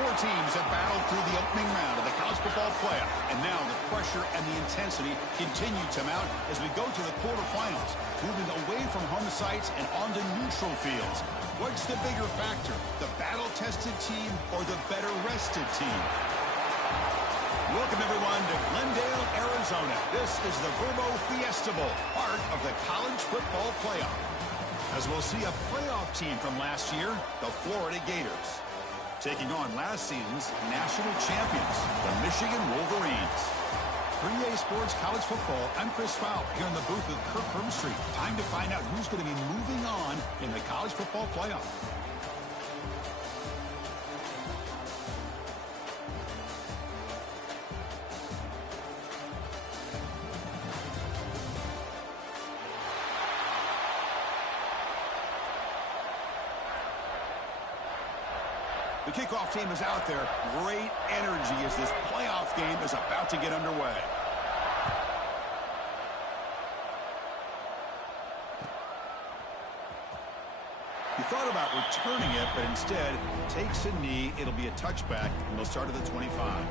Four teams have battled through the opening round of the college football playoff, and now the pressure and the intensity continue to mount as we go to the quarterfinals, moving away from home sites and onto neutral fields. What's the bigger factor, the battle-tested team or the better-rested team? Welcome, everyone, to Glendale, Arizona. This is the Verbo Fiesta Bowl, part of the college football playoff. As we'll see a playoff team from last year, the Florida Gators, taking on last season's national champions, the Michigan Wolverines. For EA Sports College Football, I'm Chris Fowl here in the booth with Kirk Hermstreet. Time to find out who's going to be moving on in the college football playoff. The kickoff team is out there. Great energy as this playoff game is about to get underway. He thought about returning it, but instead takes a knee. It'll be a touchback, and they'll start at the 25.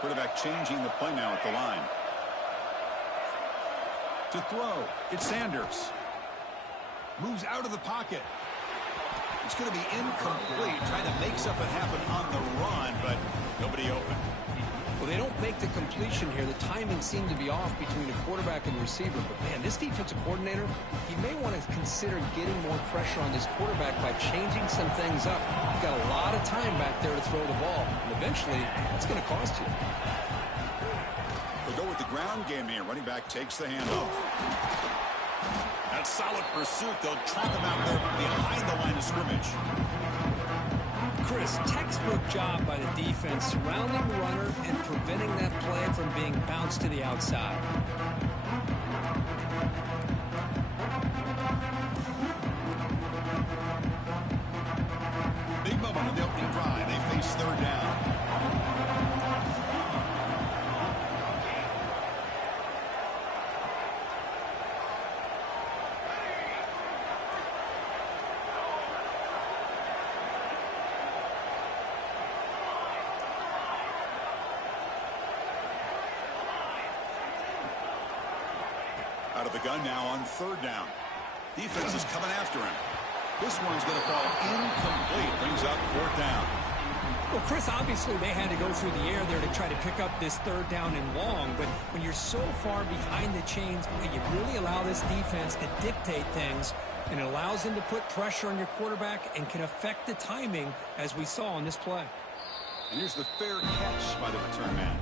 Quarterback changing the play now at the line. To throw, it's Sanders. Moves out of the pocket. It's going to be incomplete, trying to make something happen on the run, but nobody open. Well, they don't make the completion here. The timing seemed to be off between the quarterback and the receiver. But, man, this defensive coordinator, he may want to consider getting more pressure on this quarterback by changing some things up. You've got a lot of time back there to throw the ball. And eventually, that's going to cost you. They'll go with the ground game here. Running back takes the handoff. That's solid pursuit. They'll trap him out there behind the line of scrimmage. Chris, textbook job by the defense surrounding the runner and preventing that play from being bounced to the outside. Big moment on the opening drive. They face third down. Out of the gun now on third down. Defense is coming after him. This one's going to fall incomplete. Brings up fourth down. Well, Chris, obviously they had to go through the air there to try to pick up this third down and long. But when you're so far behind the chains, you really allow this defense to dictate things. And it allows them to put pressure on your quarterback and can affect the timing, as we saw on this play. And here's the fair catch by the return man.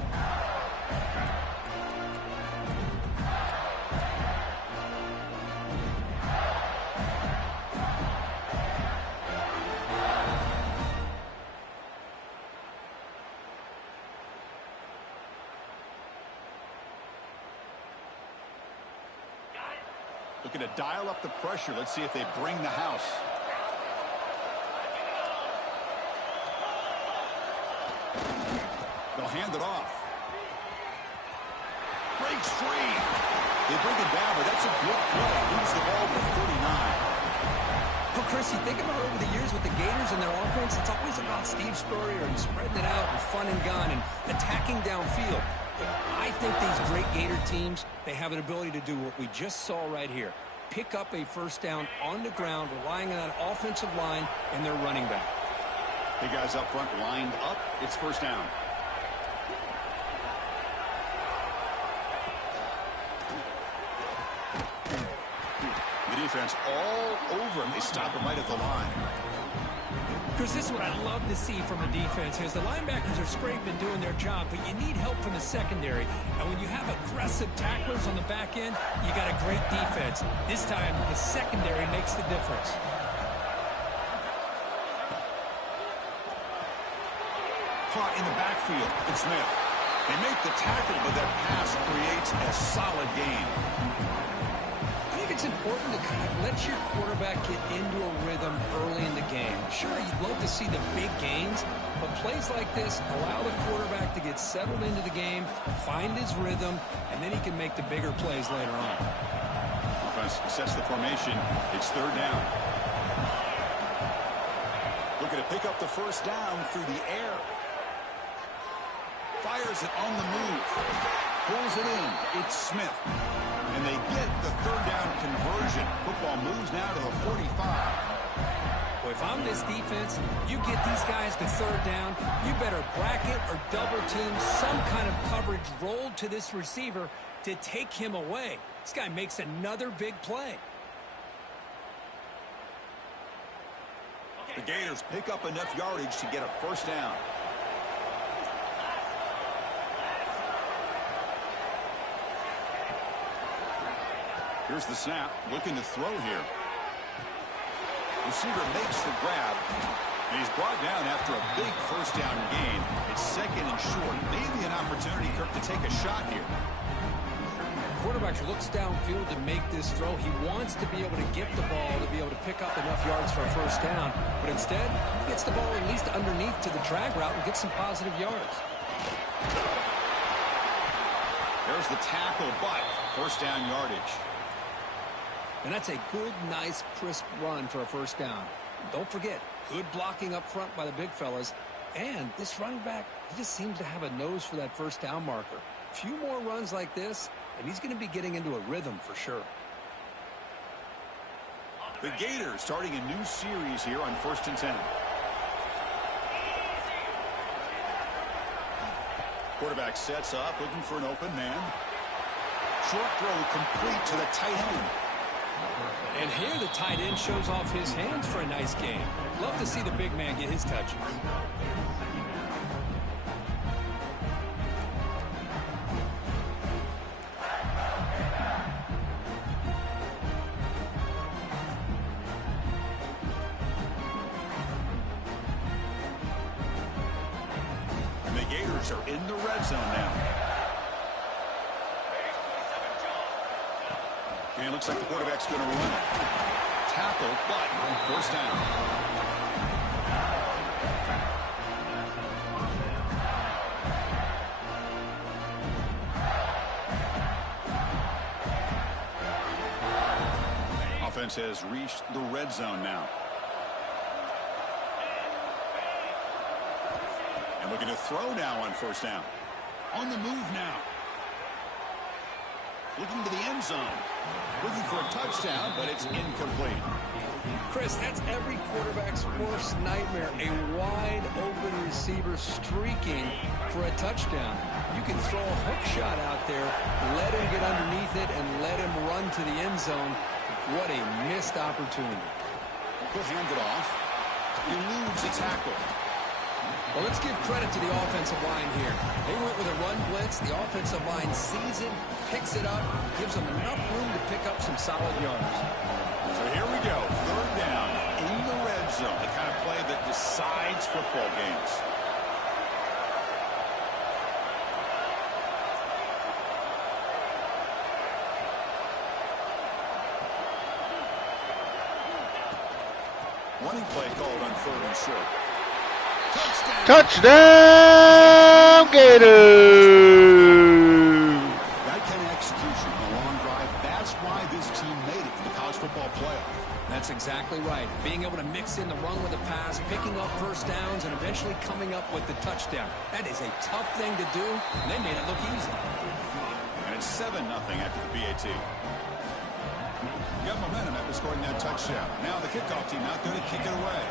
Looking to dial up the pressure. Let's see if they bring the house. They'll hand it off. Breaks free. They bring it down, but that's a good play. Moves the ball to 49. Well, Chris, you think about over the years with the Gators and their offense, it's always about Steve Spurrier and spreading it out and fun and gun and attacking downfield. I think these great Gator teams, they have an ability to do what we just saw right here. Pick up a first down on the ground, relying on that offensive line and their running back. Big guys up front lined up. It's first down. The defense all over him. They stop him right at the line. Chris, this is what I love to see from a defense is the linebackers are scraping doing their job, but you need help from the secondary. And when you have aggressive tacklers on the back end, you got a great defense. This time, the secondary makes the difference. Caught in the backfield. It's Smith. They make the tackle, but that pass creates a solid gain. I think it's important to kind of let your quarterback get into a rhythm early in the game. Sure, you'd love to see the big gains, but plays like this allow the quarterback to get settled into the game, find his rhythm, and then he can make the bigger plays later on. Offense sets the formation. It's third down. Looking to pick up the first down through the air. Fires it on the move. Pulls it in. It's Smith. And they get the third down conversion. Football moves now to the 45. Well, if I'm this defense, you get these guys to third down, you better bracket or double team some kind of coverage rolled to this receiver to take him away. This guy makes another big play. The Gators pick up enough yardage to get a first down. Here's the snap, looking to throw here. Receiver makes the grab, and he's brought down after a big first down gain. It's second and short. Maybe an opportunity, Kirk, to take a shot here. Quarterback looks downfield to make this throw. He wants to be able to get the ball to be able to pick up enough yards for a first down, but instead, he gets the ball at least underneath to the drag route and gets some positive yards. There's the tackle, but first down yardage. And that's a good, nice, crisp run for a first down. Don't forget, good blocking up front by the big fellas. And this running back, he just seems to have a nose for that first down marker. A few more runs like this, and he's going to be getting into a rhythm for sure. The Gators starting a new series here on 1st and 10. Quarterback sets up, looking for an open man. Short throw complete to the tight end. And here the tight end shows off his hands for a nice game. Love to see the big man get his touches. And the Gators are in the red zone now. And it looks like the quarterback's going to run it. Tackle, but first down. Offense has reached the red zone now. And looking to throw now on first down. On the move now. Looking to the end zone. Looking for a touchdown, but it's incomplete. Chris, that's every quarterback's worst nightmare. A wide open receiver streaking for a touchdown. You can throw a hook shot out there, let him get underneath it, and let him run to the end zone. What a missed opportunity. Could hand it off. Eludes a tackle. Well, let's give credit to the offensive line here. They went with a run blitz. The offensive line sees it, picks it up, gives them enough room to pick up some solid yards. So here we go. Third down in the red zone. The kind of play that decides football games. Running play called on 3rd and short. Touchdown, Gators! That kind of execution on a long drive, that's why this team made it in the college football playoff. That's exactly right. Being able to mix in the run with the pass, picking up first downs, and eventually coming up with the touchdown. That is a tough thing to do, and they made it look easy. And it's 7-0 after the BAT. You got momentum after scoring that touchdown. Now the kickoff team out there to kick it away.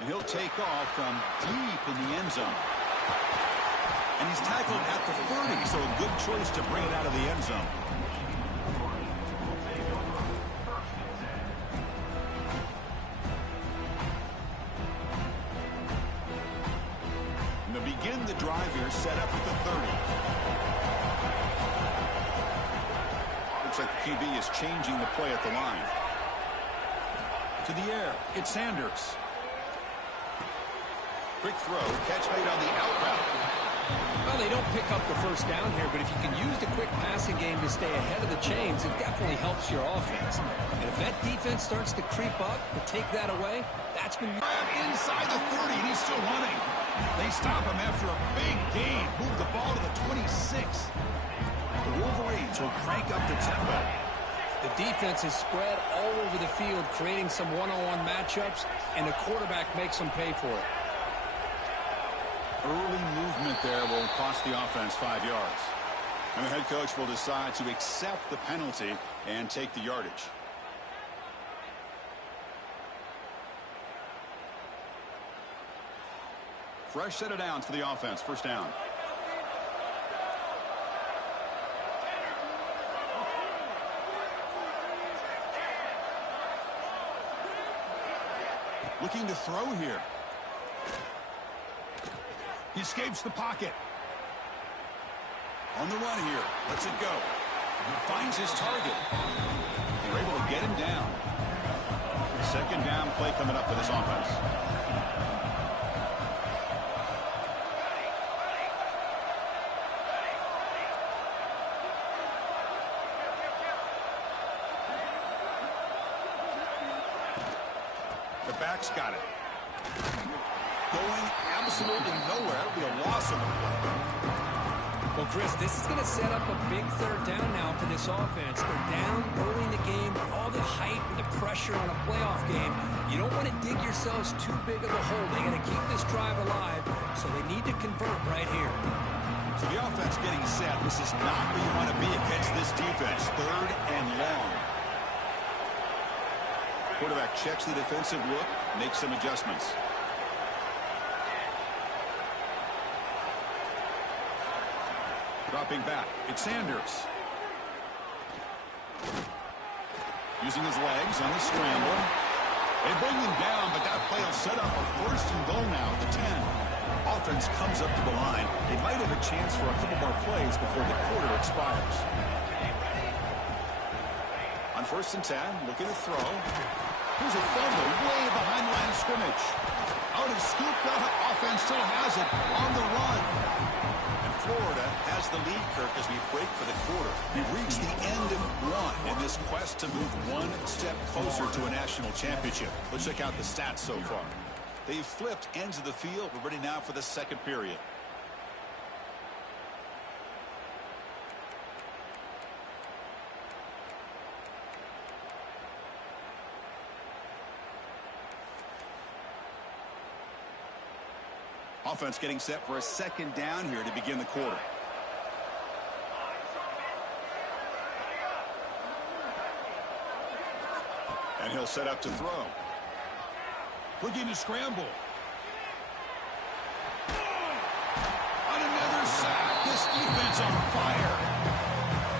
And he'll take off from deep in the end zone. And he's tackled at the 30, so a good choice to bring it out of the end zone. And they'll begin the drive here, set up at the 30. Looks like the QB is changing the play at the line. To the air, it's Sanders. Quick throw, catch made on the out route. Well, they don't pick up the first down here, but if you can use the quick passing game to stay ahead of the chains, it definitely helps your offense. And if that defense starts to creep up and take that away, that's when you... Inside the 30, and he's still running. They stop him after a big gain. Move the ball to the 26. The Wolverines will crank up the tempo. The defense is spread all over the field, creating some one-on-one matchups, and the quarterback makes them pay for it. Early movement there will cost the offense 5 yards. And the head coach will decide to accept the penalty and take the yardage. Fresh set of downs for the offense. First down. Looking to throw here. He escapes the pocket. On the run here. Lets it go. Finds his target. They're able to get him down. Second down play coming up for this offense. The back's got it. Going absolutely nowhere. It'll be a loss on the play. Well, Chris, this is going to set up a big third down now for this offense. They're down early in the game, all the hype and the pressure on a playoff game. You don't want to dig yourselves too big of a hole. They got to keep this drive alive, so they need to convert right here. So the offense getting set. This is not where you want to be against this defense. Third and long. Quarterback checks the defensive look, makes some adjustments. Dropping back, it's Sanders. Using his legs on the scramble. They bring him down, but that play will set up a first and goal now at the 10. Offense comes up to the line. They might have a chance for a couple more plays before the quarter expires. On first and 10, looking to throw. Here's a fumble way behind the line of scrimmage. Out is scooped up. Offense still has it on the run. And Florida has the lead, Kirk, as we break for the quarter. We've reached the end of one in this quest to move one step closer to a national championship. Let's check out the stats so far. They've flipped ends of the field. We're ready now for the second period. Offense getting set for a second down here to begin the quarter. And he'll set up to throw. Looking to scramble. On another sack. This defense on fire.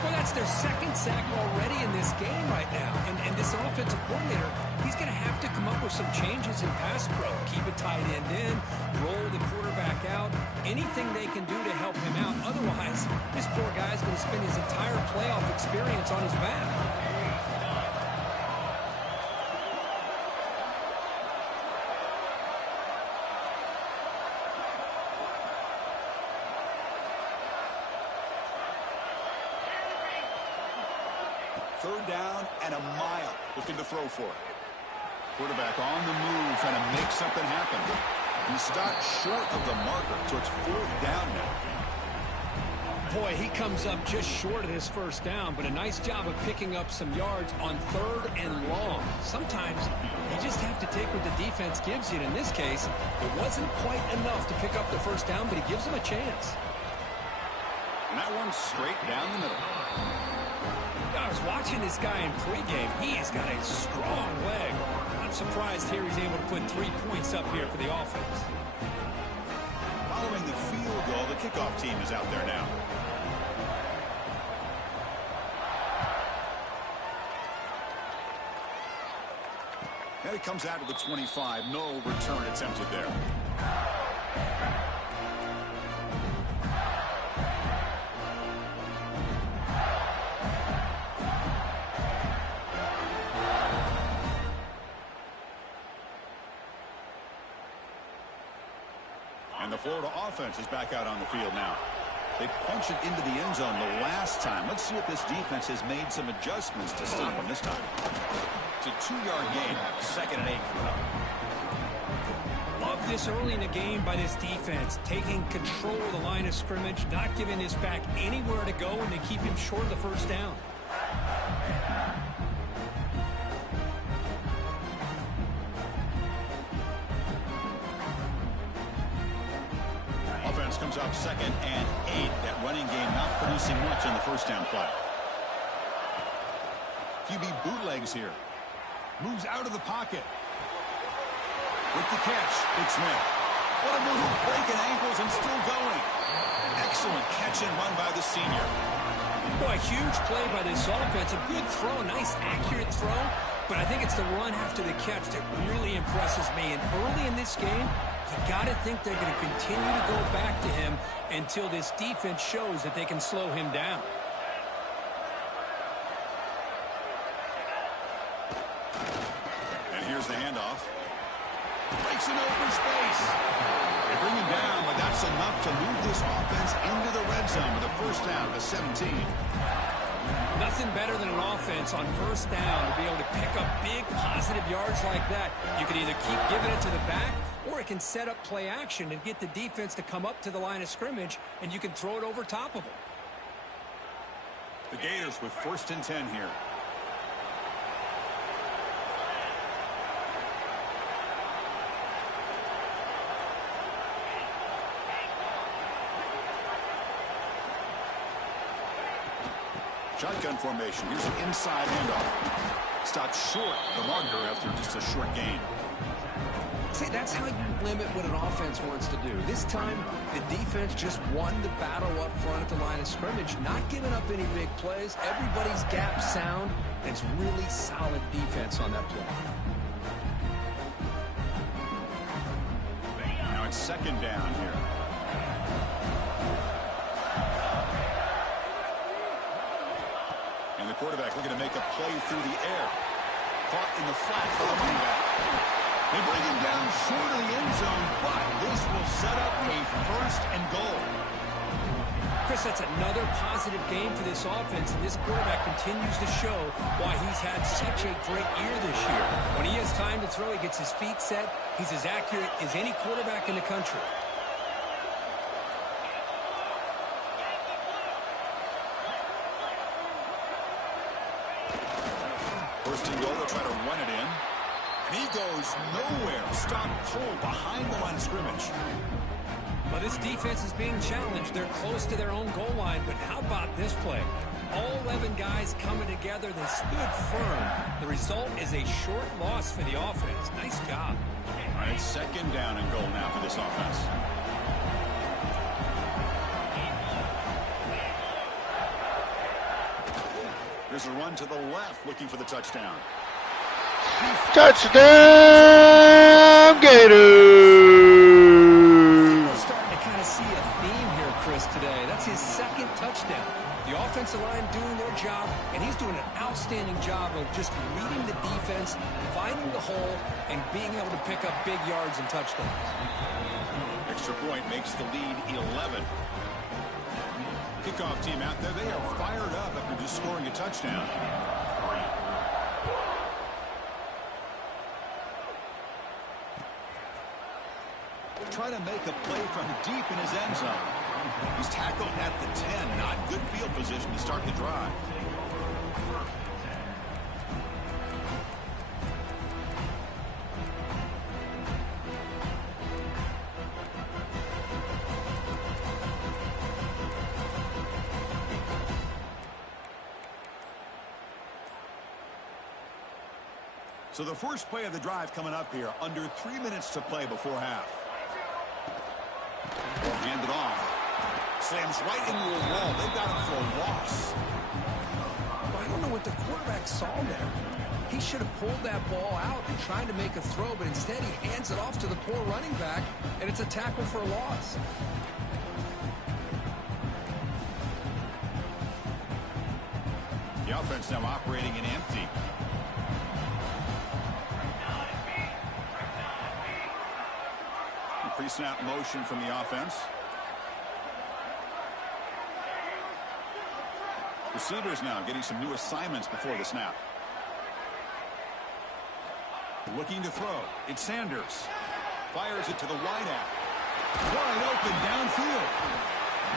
Well, that's their second sack already in this game right now. And this offensive coordinator, he's going to have to come up with some changes in pass pro. Keep a tight end in, roll the quarterback out, anything they can do to help him out. Otherwise, this poor guy's going to spend his entire playoff experience on his back. Third down and a mile. Looking to throw for it. Quarterback on the move, trying to make something happen. He stopped short of the marker, so it's fourth down now. Boy, he comes up just short of his first down, but a nice job of picking up some yards on third and long. Sometimes you just have to take what the defense gives you. And in this case, it wasn't quite enough to pick up the first down, but he gives them a chance. And that one's straight down the middle. I was watching this guy in pregame. He has got a strong leg. Not surprised here he's able to put 3 points up here for the offense. Following the field goal, the kickoff team is out there now. And it comes out to the 25. No return attempted there. And the the Florida offense is back out on the field now. They punch it into the end zone the last time. Let's see if this defense has made some adjustments to stop them this time. It's a 2-yard gain. 2nd and 8 coming up. Love this early in the game by this defense, taking control of the line of scrimmage, not giving this back anywhere to go, and they keep him short of the first down. Offense comes up 2nd and 8. That running game not producing much on the first down play. QB bootlegs here. Moves out of the pocket. With the catch, Big Smith. What a move, breaking ankles and still going. Excellent catch and run by the senior. Boy, a huge play by this offense. A good throw, nice accurate throw. But I think it's the run after the catch that really impresses me. And early in this game, you got to think they're going to continue to go back to him until this defense shows that they can slow him down. And here's the handoff. Breaks an open space. They bring him down, but that's enough to move this offense into the red zone with a first down at the 17. Nothing better than an offense on first down to be able to pick up big positive yards like that. You can either keep giving it to the back, or it can set up play action and get the defense to come up to the line of scrimmage, and you can throw it over top of them. The Gators with 1st and 10 here. Shotgun formation. Here's an inside handoff. Stopped short the marker after just a short gain. See, that's how you limit what an offense wants to do. This time, the defense just won the battle up front at the line of scrimmage, not giving up any big plays. Everybody's gap sound, and it's really solid defense on that play. Now it's 2nd down here. And the quarterback looking to make a play through the air. Caught in the flat for the running back. They bring him down short of the end zone, but this will set up a 1st and goal. Chris, that's another positive game for this offense, and this quarterback continues to show why he's had such a great year this year. When he has time to throw, he gets his feet set. He's as accurate as any quarterback in the country. 1st and goal, they'll try to run it in. And he goes nowhere. Stop cold behind the line of scrimmage. Well, this defense is being challenged. They're close to their own goal line, but how about this play? All 11 guys coming together. They stood firm. The result is a short loss for the offense. Nice job. All right, 2nd down and goal now for this offense. There's a run to the left looking for the touchdown. Touchdown, Gators! We're starting to kind of see a theme here, Chris, today. That's his 2nd touchdown. The offensive line doing their job, and he's doing an outstanding job of just leading the defense, finding the hole, and being able to pick up big yards and touchdowns. Extra point makes the lead 11. Kickoff team out there, they are fired up after just scoring a touchdown. Try to make a play from deep in his end zone. He's tackled at the 10. Not good field position to start the drive. So the first play of the drive coming up here, under 3 minutes to play before half. Hand it off. Slams right into a wall. They've got him for a loss. I don't know what the quarterback saw there. He should have pulled that ball out and tried to make a throw, but instead he hands it off to the poor running back, and it's a tackle for a loss. The offense now operating in empty. Pre-snap motion from the offense. Receivers now getting some new assignments before the snap. Looking to throw. It's Sanders. Fires it to the wideout. Wide open downfield.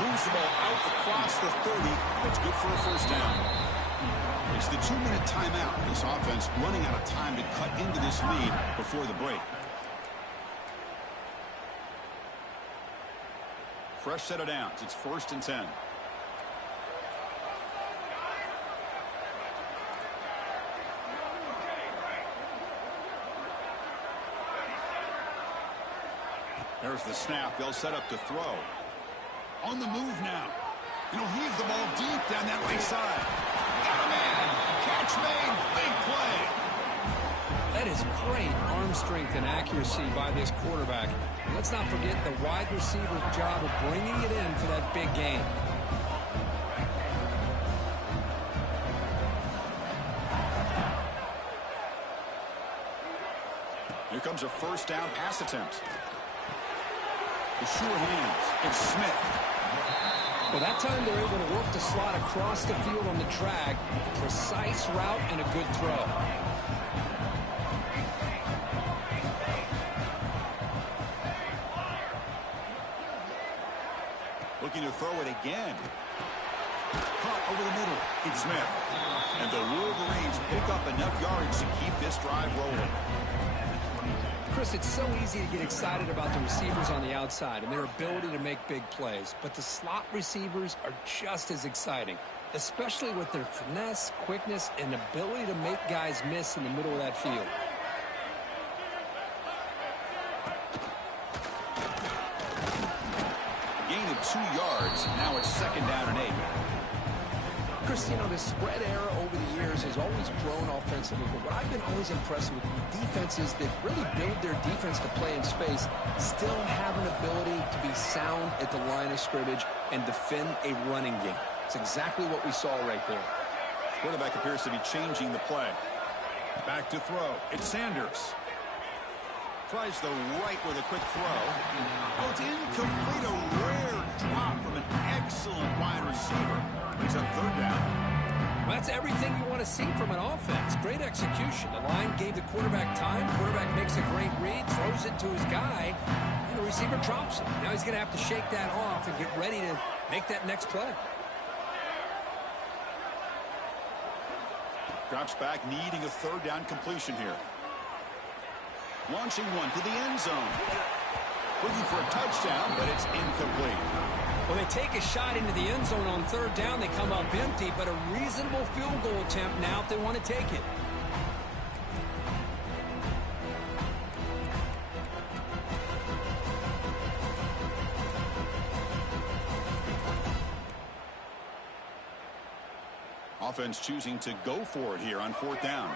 Moves the ball out across the 30. That's good for a first down. It's the 2-minute timeout. This offense running out of time to cut into this lead before the break. Fresh set of downs. It's 1st and 10. There's the snap. They'll set up to throw. On the move now. He'll heave the ball deep down that right side. Got a man. Catch made. Big play. That is great arm strength and accuracy by this quarterback. And let's not forget the wide receiver's job of bringing it in for that big game. Here comes a first down pass attempt. The sure hands. It's Smith. Well, that time they're able to work the slot across the field on the drag. Precise route and a good throw. Looking to throw it again. Caught over the middle. It's Smith. And the Wolverines pick up enough yardage to keep this drive rolling. Chris, it's so easy to get excited about the receivers on the outside and their ability to make big plays. But the slot receivers are just as exciting, especially with their finesse, quickness, and ability to make guys miss in the middle of that field. Gain of 2 yards. Now it's 2nd down and 8. Chris, you know, the spread era over the years has always grown offensively, but what I've been always impressed with defenses that really build their defense to play in space still have an ability to be sound at the line of scrimmage and defend a running game. It's exactly what we saw right there. Quarterback appears to be changing the play. Back to throw. It's Sanders. Tries the right with a quick throw. Oh, it's incomplete. A rare drop from an excellent wide receiver. Brings up 3rd down. Well, that's everything you want to see from an offense. Great execution. The line gave the quarterback time. Quarterback makes a great read, throws it to his guy, and the receiver drops it. Now he's going to have to shake that off and get ready to make that next play. Drops back, needing a 3rd down completion here. Launching one to the end zone. Looking for a touchdown, but it's incomplete. Well, they take a shot into the end zone on 3rd down. They come up empty, but a reasonable field goal attempt now if they want to take it. Offense choosing to go for it here on 4th down.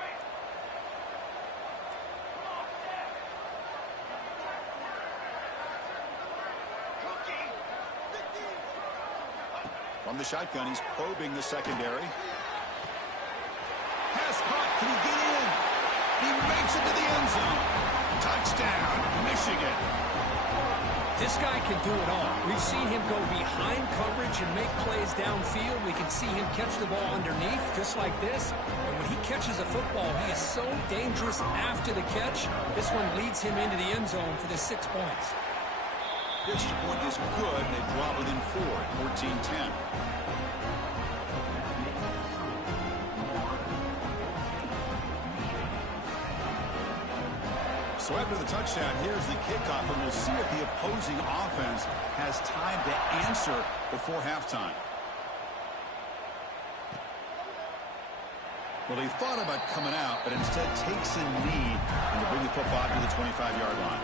From the shotgun, he's probing the secondary. Pass caught. Can he get in? He makes it to the end zone. Touchdown, Michigan. This guy can do it all. We've seen him go behind coverage and make plays downfield. We can see him catch the ball underneath, just like this. And when he catches a football, he is so dangerous after the catch. This one leads him into the end zone for the 6 points. This one is good. They draw within 4 at 14-10. So after the touchdown, here's the kickoff, and we'll see if the opposing offense has time to answer before halftime. Well, he thought about coming out, but instead takes a knee and to bring the football to the 25-yard line.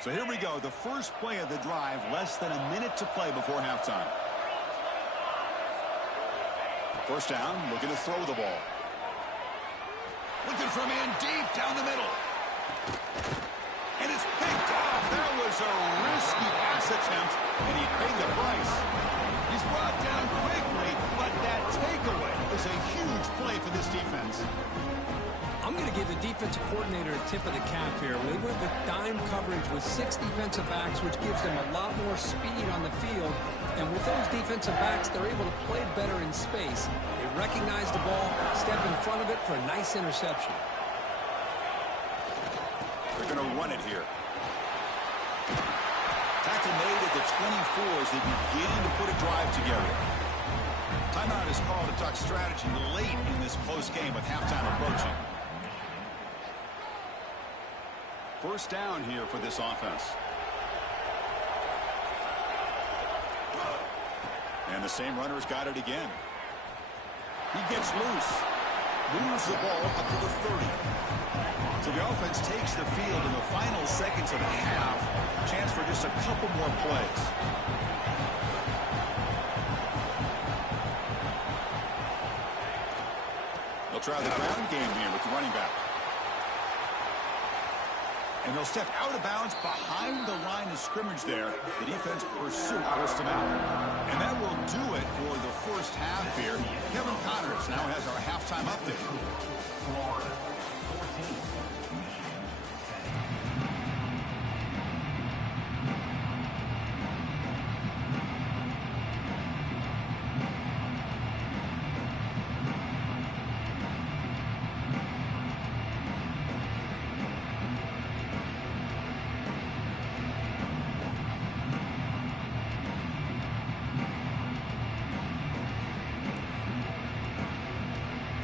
So here we go, the first play of the drive, less than a minute to play before halftime. First down, looking to throw the ball. Looking for a man deep down the middle. And it's picked off. That was a risky pass attempt, and he paid the price. He's brought down quickly, but that takeaway is a huge play for this defense. I'm going to give the defensive coordinator a tip of the cap here. They went with dime coverage with 6 defensive backs, which gives them a lot more speed on the field. And with those defensive backs, they're able to play better in space. They recognize the ball, step in front of it for a nice interception. They're going to run it here. Tackle made at the 24 as they begin to put a drive together. Timeout is called to talk strategy late in this close game with halftime approaching. First down here for this offense. And the same runner's got it again. He gets loose. Moves the ball up to the 30. So the offense takes the field in the final seconds of the half. Chance for just a couple more plays. They'll try the ground game here with the running back. And they'll step out of bounds behind the line of scrimmage there. The defense pursuit forced him out. And that will do it for the first half here. Kevin Connors now has our halftime update.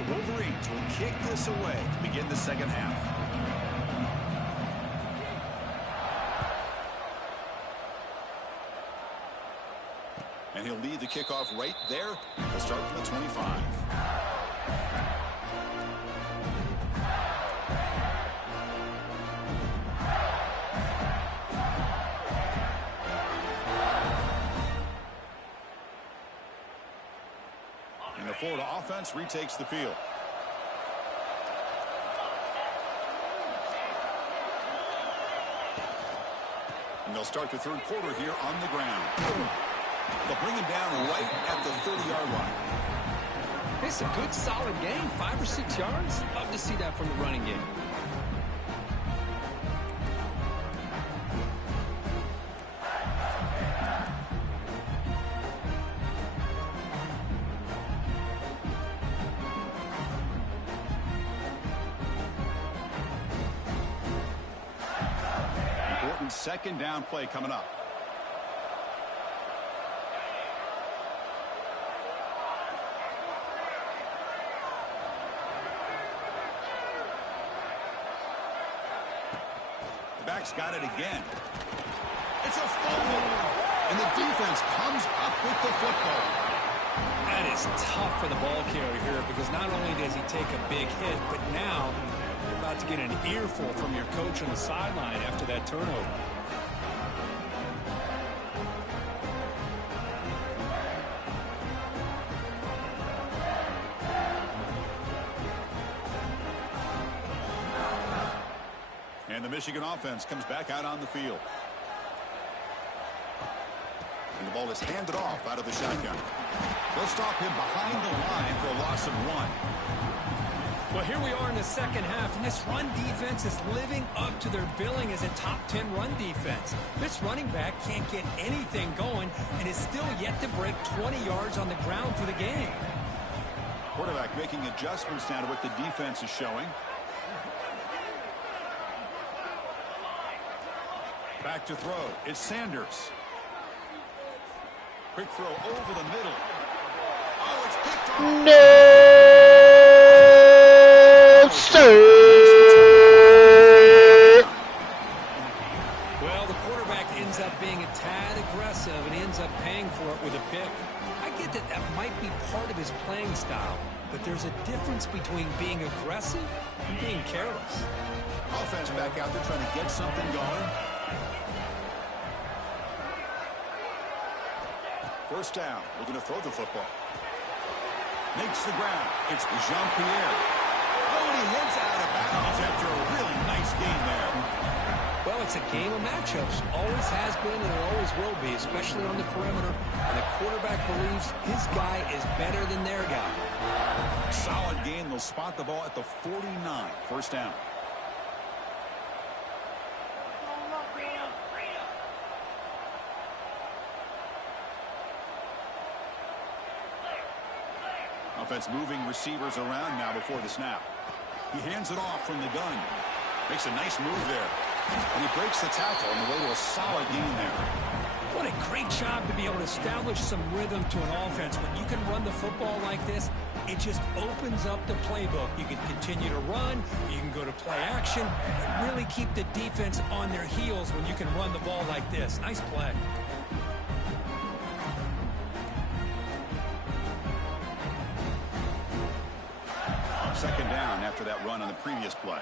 Wolverines will kick this away to begin the second half. And he'll lead the kickoff right there. He'll start from the 25. And the Florida offense retakes the field. And they'll start the third quarter here on the ground. They'll bring him down right at the 30-yard line. It's a good, solid game. 5 or 6 yards. Love to see that from the running game. Important second down play coming up. The back's got it again. It's a fumble. And the defense comes up with the football. That is tough for the ball carrier here because not only does he take a big hit, but now you're about to get an earful from your coach on the sideline after that turnover. And the Michigan offense comes back out on the field. And the ball is handed off out of the shotgun. They'll stop him behind the line for a loss of 1. Well, here we are in the second half, and this run defense is living up to their billing as a top 10 run defense. This running back can't get anything going and is still yet to break 20 yards on the ground for the game. Quarterback making adjustments now to what the defense is showing. Back to throw. It's Sanders. Quick throw over the middle. Oh, it's picked off. No, sir. Well, the quarterback ends up being a tad aggressive and ends up paying for it with a pick. I get that that might be part of his playing style, but there's a difference between being aggressive and being careless. Offense back out there trying to get something going. First down. We're going to throw the football. Makes the ground. It's Jean-Pierre. Oh, and he heads out of bounds after a really nice game there. Well, it's a game of matchups. Always has been and it always will be, especially on the perimeter. And the quarterback believes his guy is better than their guy. Solid game. They'll spot the ball at the 49. First down. Offense moving receivers around now before the snap. He hands it off from the gun. Makes a nice move there. And he breaks the tackle on the way to a solid gain there. What a great job to be able to establish some rhythm to an offense. When you can run the football like this, it just opens up the playbook. You can continue to run. You can go to play action. And really keep the defense on their heels when you can run the ball like this. Nice play. Second down after that run on the previous play.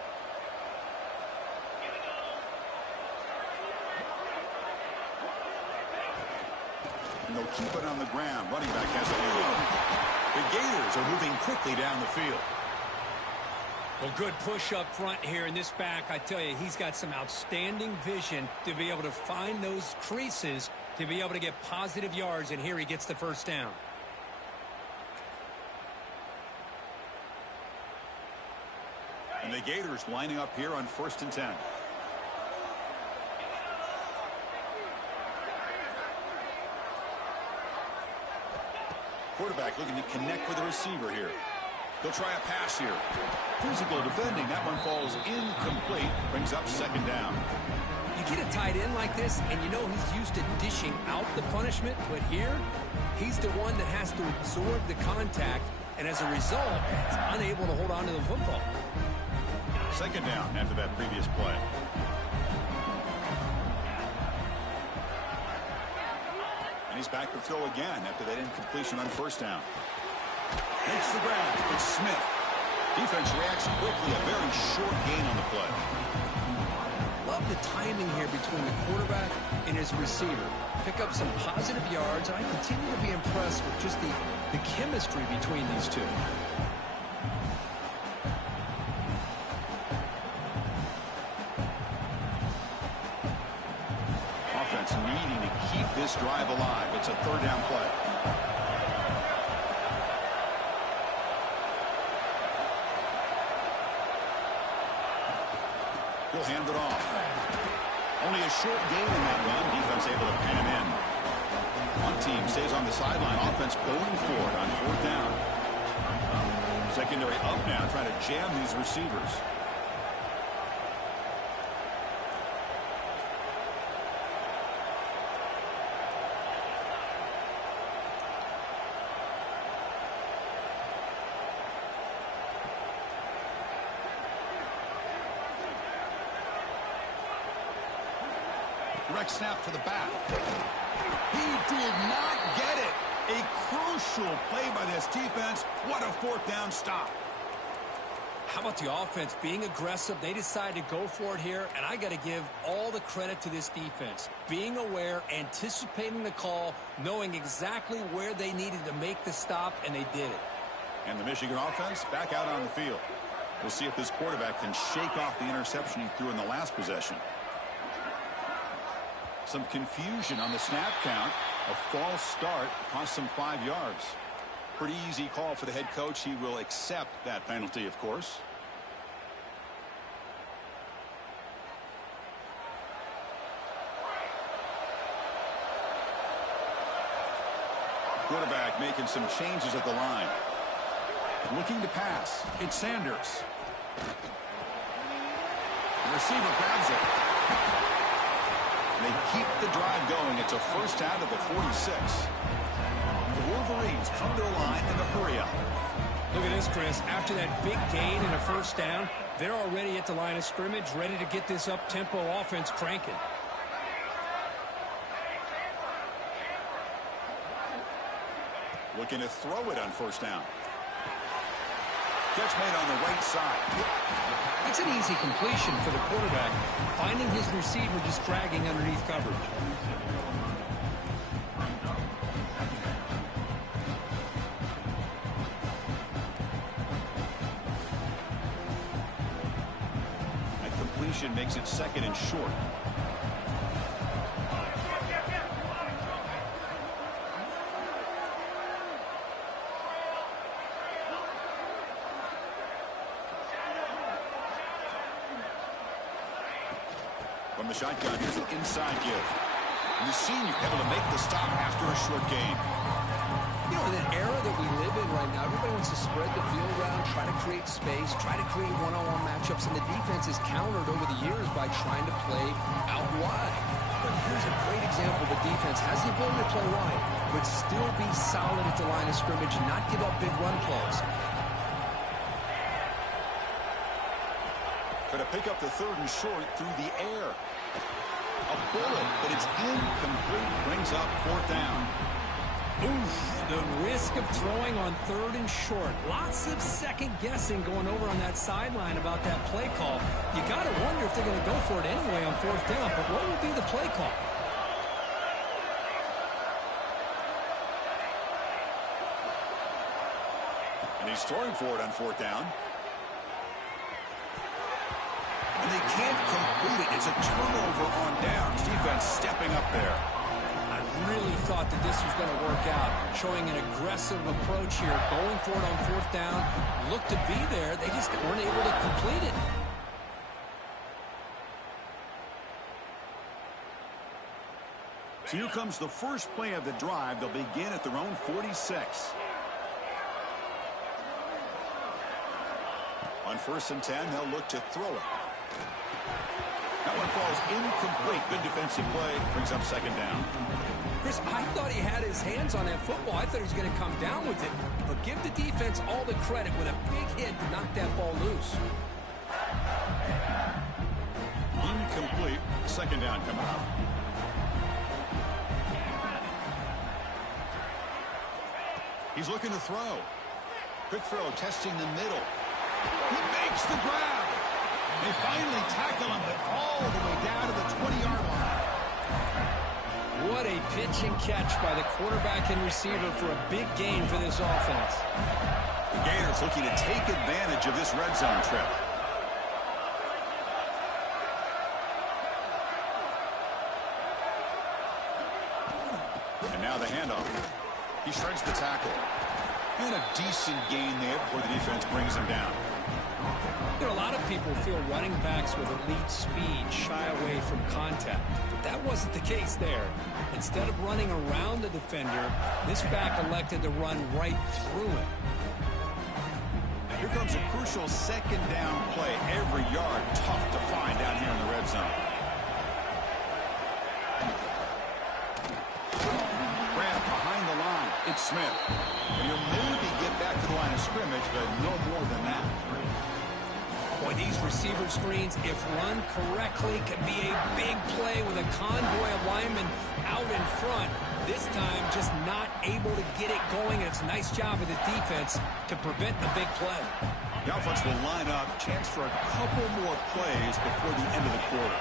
And they'll keep it on the ground. Running back has the lead. The Gators are moving quickly down the field. Well, good push up front here in this back. I tell you, he's got some outstanding vision to be able to find those creases to be able to get positive yards, and here he gets the first down. And the Gators lining up here on 1st and 10. Quarterback looking to connect with the receiver here. He'll try a pass here. Physical defending. That one falls incomplete. Brings up second down. You get a tight end like this, and you know he's used to dishing out the punishment, but here, he's the one that has to absorb the contact, and as a result, he's unable to hold on to the football. Second down after that previous play. And he's back to throw again after that incompletion on first down. Makes the grab. It's Smith. Defense reacts quickly. A very short gain on the play. Love the timing here between the quarterback and his receiver. Pick up some positive yards, and I continue to be impressed with just the chemistry between these two. Needing to keep this drive alive. It's a third down play. He'll hand it off. Only a short gain in that run. Defense able to pin him in. One team stays on the sideline. Offense going for it on 4th down. Secondary up now, trying to jam these receivers. Direct snap to the back. He did not get it. A crucial play by this defense. What a 4th down stop. How about the offense being aggressive? They decided to go for it here, and I got to give all the credit to this defense. Being aware, anticipating the call, knowing exactly where they needed to make the stop, and they did it. And the Michigan offense back out on the field. We'll see if this quarterback can shake off the interception he threw in the last possession. Some confusion on the snap count. A false start cost him 5 yards. Pretty easy call for the head coach. He will accept that penalty, of course. Quarterback making some changes at the line. Looking to pass. It's Sanders. The receiver grabs it. They keep the drive going. It's a first down at the 46. The Wolverines come to the line in a hurry up. Look at this, Chris. After that big gain and a first down, they're already at the line of scrimmage, ready to get this up-tempo offense cranking. Looking to throw it on first down. Catch made on the right side. It's an easy completion for the quarterback, finding his receiver just dragging underneath coverage. completion makes it 2nd and short. From the shotgun, here's an inside give. And the senior able to make the stop after a short gain. You know, in an era that we live in right now, everybody wants to spread the field around, try to create space, try to create one-on-one matchups, and the defense is countered over the years by trying to play out wide. But here's a great example. The defense has the ability to play wide, but still be solid at the line of scrimmage and not give up big run plays. Going to pick up the 3rd and short through the air. A bullet, but it's incomplete. Brings up 4th down. Oof, the risk of throwing on 3rd and short. Lots of second guessing going over on that sideline about that play call. You got to wonder if they're going to go for it anyway on 4th down, but what will be the play call? And he's throwing for it on 4th down. And they can't complete it. It's a turnover on downs. Defense stepping up there. I really thought that this was going to work out, showing an aggressive approach here, going for it on 4th down. Looked to be there. They just weren't able to complete it. So here comes the first play of the drive. They'll begin at their own 46. On 1st and 10, they'll look to throw it. That one falls incomplete. Good defensive play. Brings up 2nd down. Chris, I thought he had his hands on that football. I thought he was going to come down with it. But give the defense all the credit with a big hit to knock that ball loose. Incomplete. 2nd down coming up. He's looking to throw. Quick throw, testing the middle. He makes the grab. They finally tackle him, but all the way down to the 20-yard line. What a pitch and catch by the quarterback and receiver for a big gain for this offense. The Gators looking to take advantage of this red zone trip. And now the handoff. He shreds the tackle. And a decent gain there before the defense brings him down. You know, a lot of people feel running backs with elite speed shy away from contact. But that wasn't the case there. Instead of running around the defender, this back elected to run right through him. And here comes a crucial 2nd down play. Every yard tough to find down here in the red zone. Grab behind the line. It's Smith. And he'll maybe get back to the line of scrimmage, but no more than that. Boy, these receiver screens, if run correctly, can be a big play with a convoy of linemen out in front. This time, just not able to get it going. And it's a nice job of the defense to prevent the big play. The offense will line up. Chance for a couple more plays before the end of the quarter.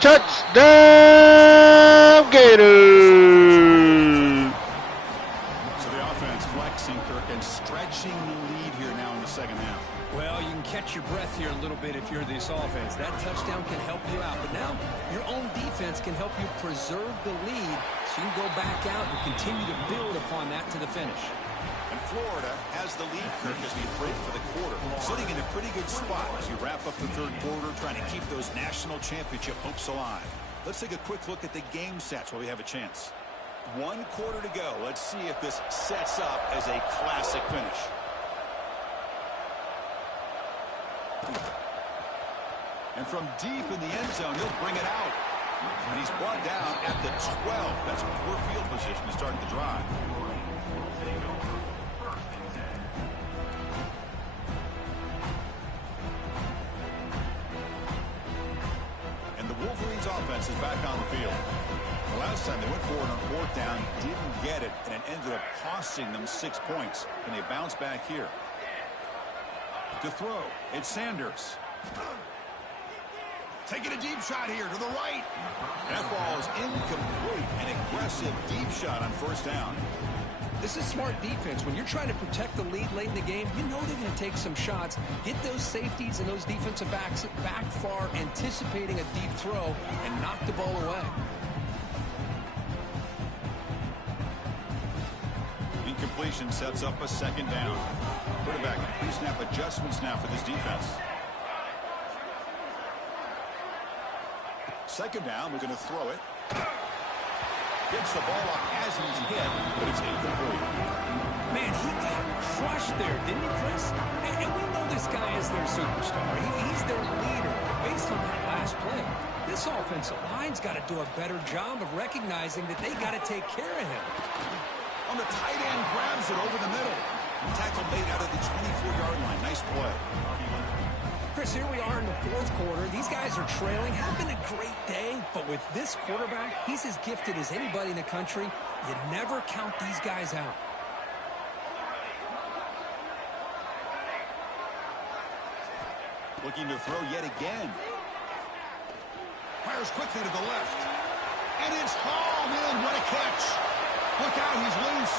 Touchdown, Gators! So the offense flexing, Kirk, and stretching the lead here now in the 2nd half. Well, you can catch your breath here a little bit if you're this offense. That touchdown can help you out. But now your own defense can help you preserve the lead so you can go back out and continue to build upon that to the finish. And Florida has the lead, Kirk, as we break for the quarter. Sitting in a pretty good spot as you wrap up the 3rd quarter, trying to keep those national championship hopes alive. Let's take a quick look at the game sets while we have a chance. 1 quarter to go. Let's see if this sets up as a classic finish. And from deep in the end zone, he'll bring it out. And he's brought down at the 12. That's poor field position to start the drive. Wolverines offense is back on the field. The last time they went forward on 4th down, didn't get it, and it ended up costing them 6 points. And they bounce back here. To throw, it's Sanders. Taking a deep shot here to the right. That ball is incomplete. An aggressive deep shot on first down. This is smart defense. When you're trying to protect the lead late in the game, you know they're going to take some shots, get those safeties and those defensive backs back far, anticipating a deep throw, and knock the ball away. Incompletion sets up a second down. Quarterback pre-snap adjustments now for this defense. Second down, we're going to throw it. Gets the ball up as he's hit, but it's incomplete. Man, he got crushed there, didn't he, Chris? And we know this guy is their superstar. He's their leader. Based on that last play, this offensive line's got to do a better job of recognizing that they got to take care of him. On the tight end, grabs it over the middle. Tackle made out of the 24-yard line. Nice play. Chris, here we are in the fourth quarter. These guys are trailing. Hasn't been a great day, but with this quarterback, he's as gifted as anybody in the country. You never count these guys out. Looking to throw yet again. Fires quickly to the left. And it's hauled in. What a catch. Look out, he's loose.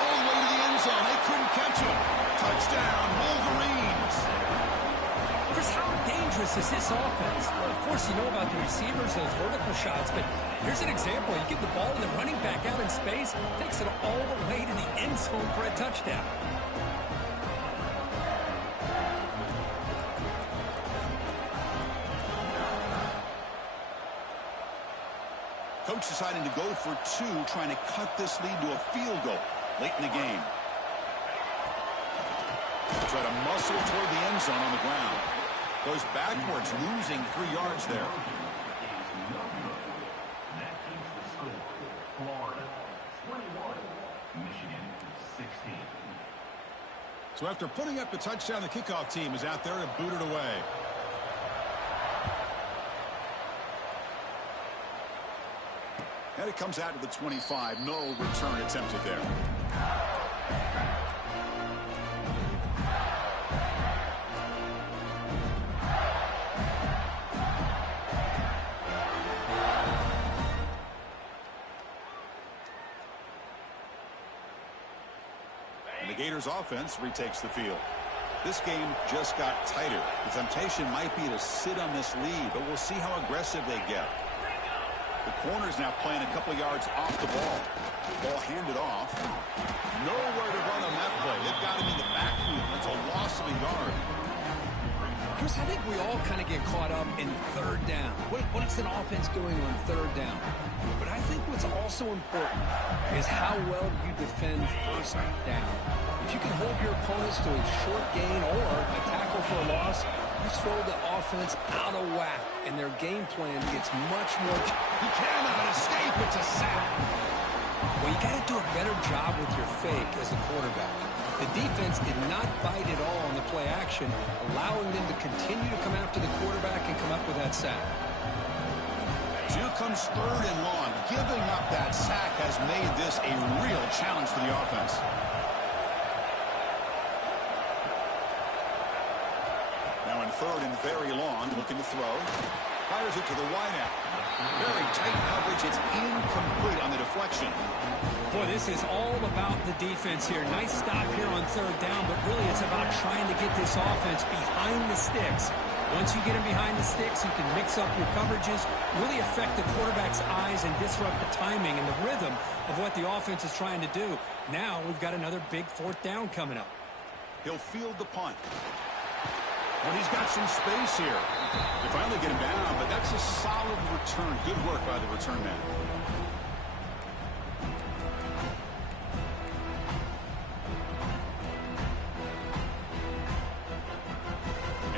All the way to the end zone. They couldn't catch him. Touchdown, Wolverines. Chris, how dangerous is this offense? Well, of course, you know about the receivers, those vertical shots, but here's an example. You give the ball to the running back out in space, takes it all the way to the end zone for a touchdown. Coach deciding to go for two, trying to cut this lead to a field goal late in the game. Try to muscle toward the end zone on the ground. Goes backwards, losing 3 yards there. So after putting up the touchdown, the kickoff team is out there to boot it away. And it comes out to the 25. No return attempted there. And the Gators offense retakes the field. This game just got tighter. The temptation might be to sit on this lead, but we'll see how aggressive they get. The corner's now playing a couple yards off the ball. Ball handed off. Nowhere to run on that play. They've got him in the backfield. That's a loss of a yard. Chris, I think we all kind of get caught up in third down. What is an offense doing on third down? But I think what's also important is how well you defend first down. If you can hold your opponents to a short gain or a tackle for a loss, you throw the offense out of whack, and their game plan gets much more. He cannot escape. It's a sack. Well, you got to do a better job with your fake as a quarterback. The defense did not bite at all on the play action, allowing them to continue to come after the quarterback and come up with that sack. Here comes third and long. Giving up that sack has made this a real challenge for the offense. Now in third and very long, looking to throw. Fires it to the wideout. Very tight coverage. It's incomplete on the deflection. Boy, this is all about the defense here. Nice stop here on third down, but really it's about trying to get this offense behind the sticks. Once you get them behind the sticks, you can mix up your coverages, really affect the quarterback's eyes and disrupt the timing and the rhythm of what the offense is trying to do. Now we've got another big fourth down coming up. He'll field the punt. But he's got some space here. They finally get him down, but that's a solid return. Good work by the return man.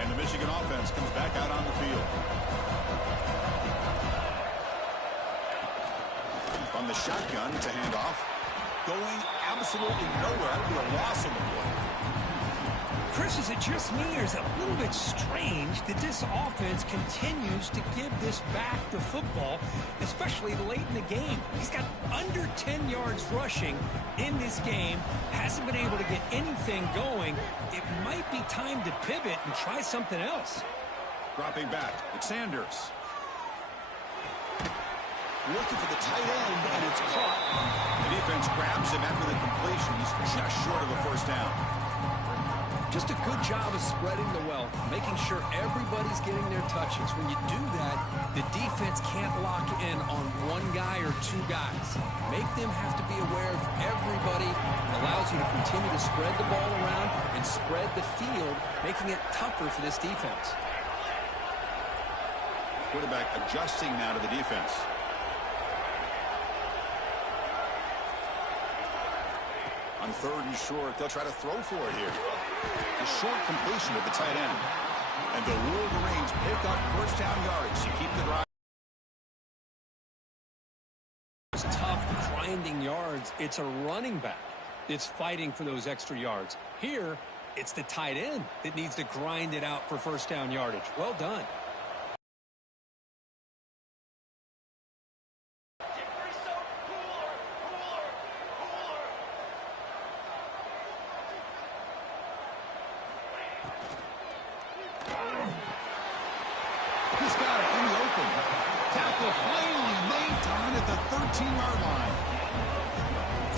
And the Michigan offense comes back out on the field. From the shotgun to handoff. Going absolutely nowhere. That'll be a loss on the play. Chris, is it just me, or is it a little bit strange that this offense continues to give this back the football, especially late in the game? He's got under 10 yards rushing in this game, hasn't been able to get anything going. It might be time to pivot and try something else. Dropping back, it's Sanders. Looking for the tight end, and it's caught. The defense grabs him after the completion. He's just short of a first down. Just a good job of spreading the wealth, making sure everybody's getting their touches. When you do that, the defense can't lock in on one guy or two guys. Make them have to be aware of everybody. It allows you to continue to spread the ball around and spread the field, making it tougher for this defense. Quarterback adjusting now to the defense. On 3rd and short, they'll try to throw for it here. A short completion to the tight end. And the Wolverines pick up first down yardage to keep the drive. It's tough, grinding yards. It's a running back. It's fighting for those extra yards. Here, it's the tight end that needs to grind it out for first down yardage. Well done. He's got it in the open. Tackle finally made down at the 13-yard line.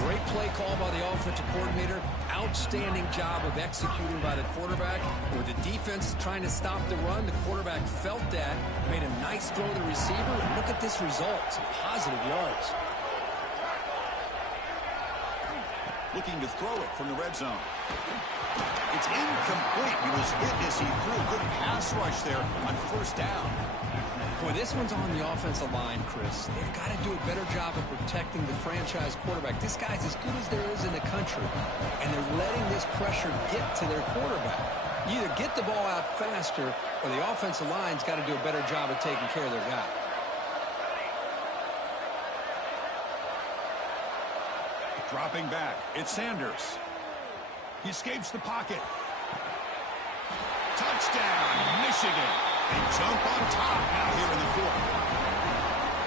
Great play call by the offensive coordinator. Outstanding job of executing by the quarterback. With the defense trying to stop the run, the quarterback felt that, made a nice throw to the receiver, and look at this result. Some positive yards. Looking to throw it from the red zone. It's incomplete. He was hit as he threw. Good pass rush there on first down. Boy, this one's on the offensive line, Chris. They've got to do a better job of protecting the franchise quarterback. This guy's as good as there is in the country, and they're letting this pressure get to their quarterback. You either get the ball out faster, or the offensive line's got to do a better job of taking care of their guy. Dropping back, it's Sanders. He escapes the pocket. Touchdown, Michigan. They jump on top now here in the 4th.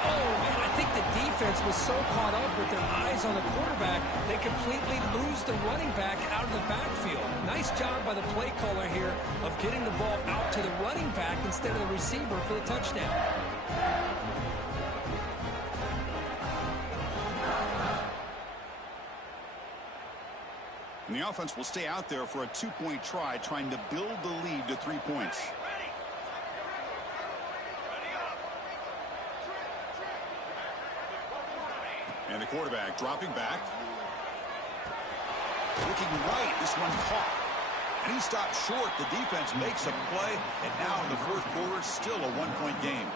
Oh, man, I think the defense was so caught up with their eyes on the quarterback, they completely lose the running back out of the backfield. Nice job by the play caller here of getting the ball out to the running back instead of the receiver for the touchdown. And the offense will stay out there for a 2-point try, trying to build the lead to 3 points. And the quarterback dropping back. Looking right, this one caught. And he stopped short. The defense makes a play, and now in the 4th quarter, still a 1-point game.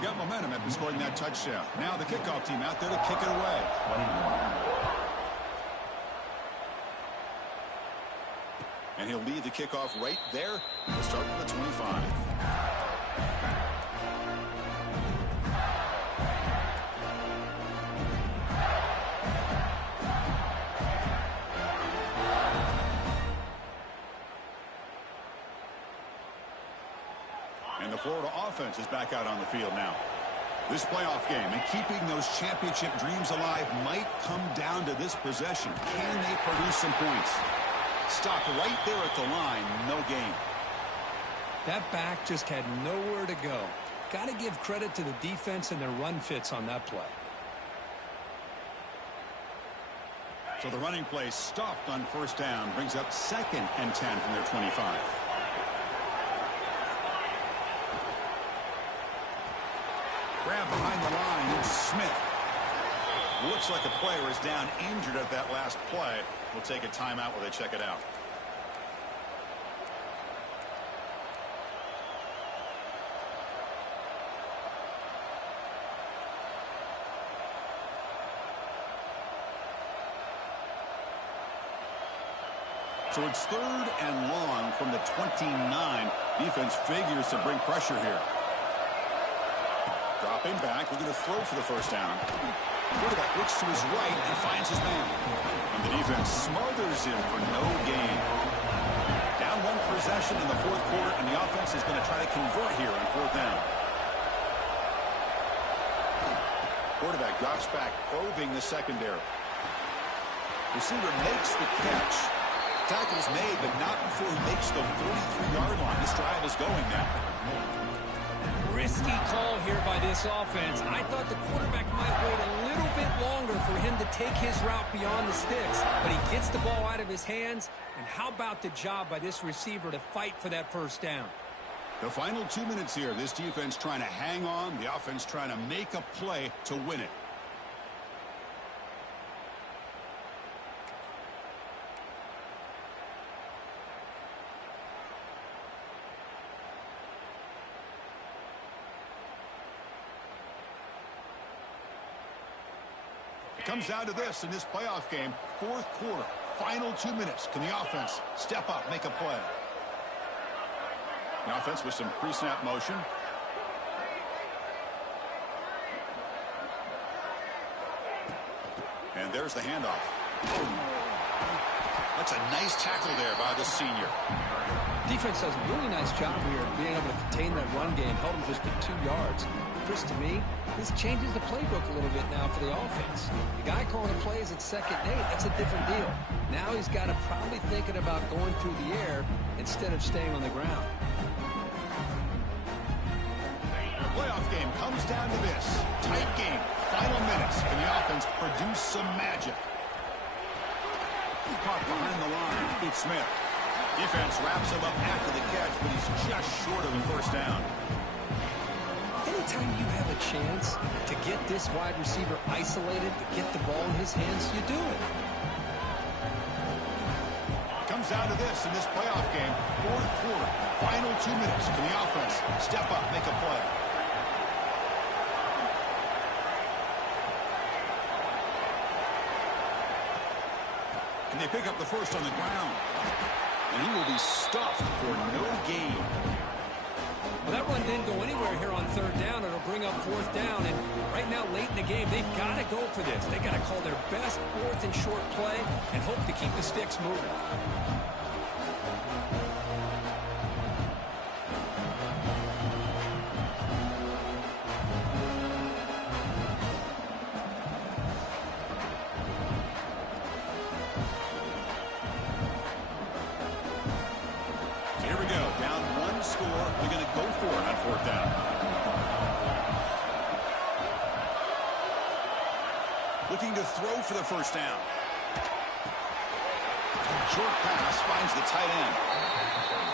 Got momentum after scoring that touchdown. Now the kickoff team out there to kick it away. And he'll lead the kickoff right there. We'll start with the 25. And the Florida offense is back out on the field now. This playoff game and keeping those championship dreams alive might come down to this possession. Can they produce some points? Stopped right there at the line, no gain. That back just had nowhere to go. Got to give credit to the defense and their run fits on that play. So the running play stopped on first down, brings up 2nd and 10 from their 25. Grab behind the line, and Smith. Looks like a player is down injured at that last play. We'll take a timeout while they check it out. So it's 3rd and long from the 29. Defense figures to bring pressure here. Dropping back, looking to throw for the first down. Quarterback looks to his right and finds his man. And the defense smothers him for no gain. Down 1 possession in the 4th quarter, and the offense is going to try to convert here on 4th down. Quarterback drops back, probing the secondary. Receiver makes the catch. Tackle's made, but not before he makes the 43-yard line. This drive is going now. Risky call here by this offense. I thought the quarterback might wait a little bit longer for him to take his route beyond the sticks, but he gets the ball out of his hands. And how about the job by this receiver to fight for that first down? The final 2 minutes here. This defense trying to hang on. The offense trying to make a play to win it. Comes down to this in this playoff game. Fourth quarter, final 2 minutes. Can the offense step up, make a play? The offense with some pre-snap motion. And there's the handoff. That's a nice tackle there by the senior. Defense does a really nice job here of being able to contain that run game, held him just at 2 yards. Chris, to me, this changes the playbook a little bit now for the offense. The guy calling the plays at 2nd and 8, that's a different deal. Now he's got to probably thinking about going through the air instead of staying on the ground. The playoff game comes down to this. Tight game, final minutes. Can the offense produce some magic? Caught behind the line. It's Smith. Defense wraps him up after the catch, but he's just short of the first down. Anytime you have a chance to get this wide receiver isolated, to get the ball in his hands, you do it. Comes down to this in this playoff game. Fourth quarter, final 2 minutes. Can the offense step up, make a play? And they pick up the first on the ground. And he will be stuffed for no gain. Well, that run didn't go anywhere here on 3rd down. It'll bring up 4th down. And right now, late in the game, they've got to go for this. They've got to call their best 4th and short play and hope to keep the sticks moving. Looking to throw for the first down. Short pass finds the tight end.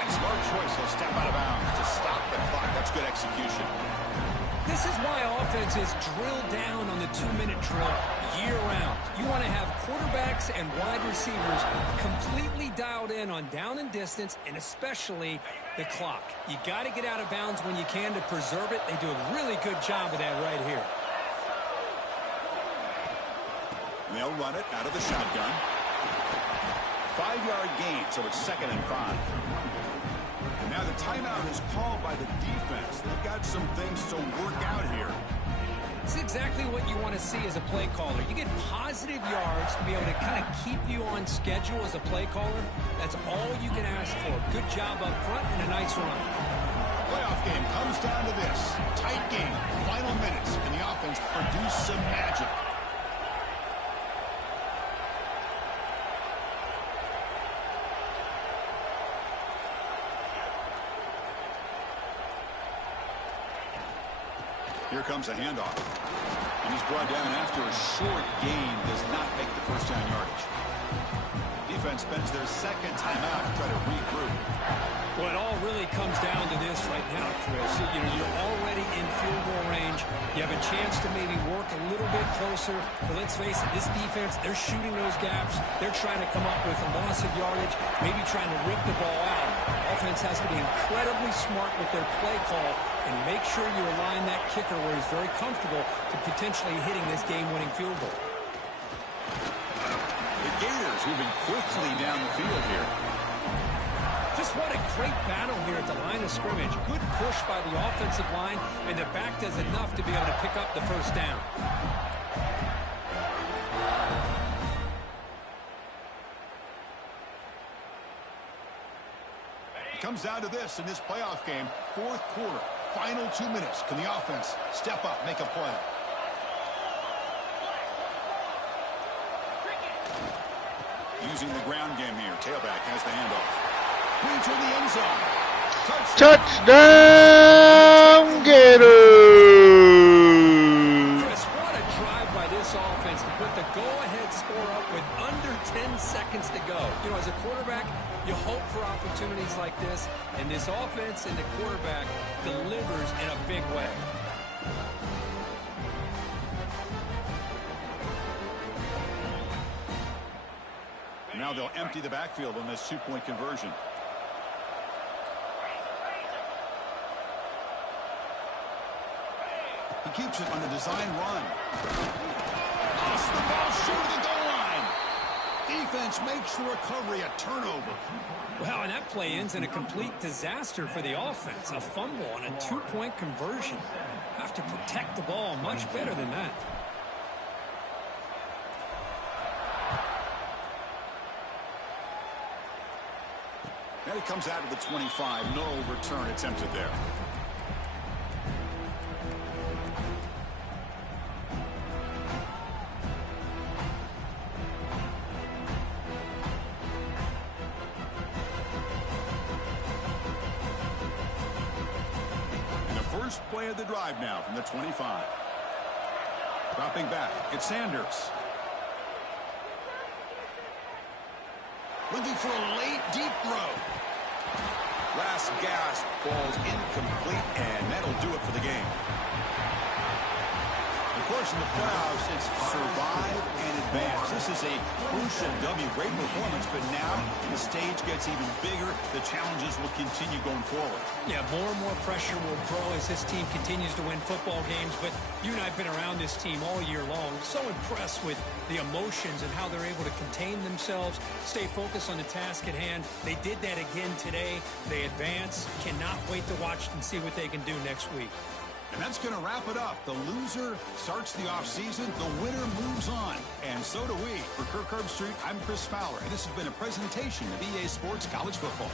And smart choice, he'll step out of bounds to stop the clock. That's good execution. This is why offenses drill down on the 2-minute drill year-round. You want to have quarterbacks and wide receivers completely dialed in on down and distance, and especially the clock. You got to get out of bounds when you can to preserve it. They do a really good job of that right here. They'll run it out of the shotgun. 5-yard gain, so it's 2nd and 5. And now the timeout is called by the defense. They've got some things to work out here. It's exactly what you want to see as a play caller. You get positive yards to be able to kind of keep you on schedule as a play caller. That's all you can ask for. Good job up front and a nice run. Playoff game comes down to this. Tight game, final minutes, and the offense produce some magic. Here comes a handoff. And he's brought down after a short gain. Does not make the first down yardage. Defense spends their 2nd timeout to try to regroup. Well, it all really comes down to this right now, Chris. You're already in field goal range. You have a chance to maybe work a little bit closer. But let's face it, this defense, they're shooting those gaps. They're trying to come up with a loss of yardage, maybe trying to rip the ball out. Offense has to be incredibly smart with their play call and make sure you align that kicker where he's very comfortable to potentially hitting this game-winning field goal. The Gators moving quickly down the field here. Just what a great battle here at the line of scrimmage. Good push by the offensive line, and the back does enough to be able to pick up the first down. Comes down to this in this playoff game. Fourth quarter, final 2 minutes. Can the offense step up, make a play? using the ground game here. Tailback has the handoff. Brings her in the end zone. Touchdown, Gators! Chris, what a drive by this offense to put the go-ahead score up with under 10 seconds to go. You know, as a quarterback, you hope for opportunities like this, and this offense and the quarterback delivers in a big way. Now they'll empty the backfield on this two-point conversion. He keeps it on the design run. Lost the ball short of the goal line. Defense makes the recovery a turnover. Well, and that play ends in a complete disaster for the offense. A fumble on a two-point conversion. Have to protect the ball much better than that. Now he comes out of the 25. No return attempted there. First play of the drive now from the 25. Dropping back, it's Sanders. Looking for a late deep throw. Last gasp falls incomplete, and that'll do it for the game. Of course, in the playoffs, it's survive and advance. This is a crucial W. Great performance, but now the stage gets even bigger. The challenges will continue going forward. Yeah, more and more pressure will grow as this team continues to win football games, but you and I have been around this team all year long. So impressed with the emotions and how they're able to contain themselves, stay focused on the task at hand. They did that again today. They advance. Cannot wait to watch and see what they can do next week. And that's going to wrap it up. The loser starts the offseason. The winner moves on. And so do we. For Kirk Herbstreit, I'm Chris Fowler, and this has been a presentation of EA Sports College Football.